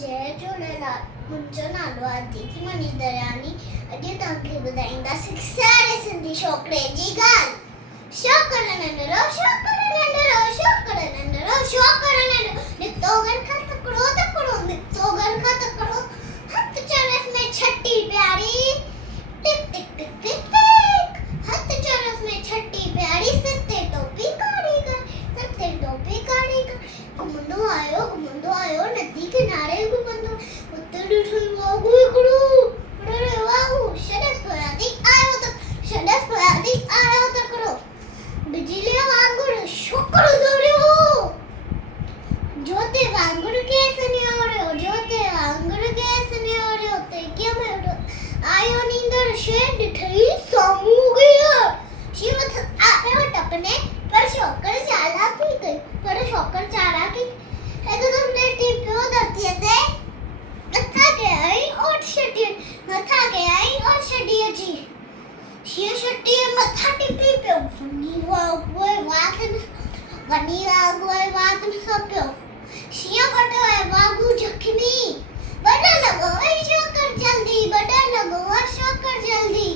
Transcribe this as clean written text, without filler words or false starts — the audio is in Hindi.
जय झूलेलाल। मुंहिंजो नालो आदिती मनी दरियानी। अॼु तव्हांखे ॿुधाईंदासीं सारे सिंधी छोकिरे जी ॻाल्हि। छोकिरो नंढड़ो, छोकिरो नंढड़ो, छोकिरो नंढड़ो, छोकिरो नंढड़ो, निकितो घर खां तकिड़ो तकिड़ो, निकितो घर खां तकिड़ो, हथ चरस में छटी प्यारी, टिक टिक टिक टिक टिक, हथ चरस में छटी प्यारी, सिर ते टोपी काड़ी कर, सिर ते टोपी काड़ी कर, घुमंदो आयो नदी किनारे घुमंदो, उते ॾिठुसि वाघू हिकिड़ो, अरे वाघू छॾसि आयो तकिड़ो, बिजलीअ वांगुरु छोकिरो दौड़ियो, जोते वांगुरु खेसि निहारियो, तेकीअ में आयो नींदर, शेर ॾिठई साम्हूं गया, शिव आयो टपने, पर छोकिरो चालाकी एकदम लेटी पियो धरतीअ ते, मथा कयई और छॾी अची, शींहुं छटीअ मथा टिपी पियो, वञी वाघूअ वात में सो पियो, शींहुं कढियो वाघू जख़्मी, बॾ लॻो वई शोकर जल्दी,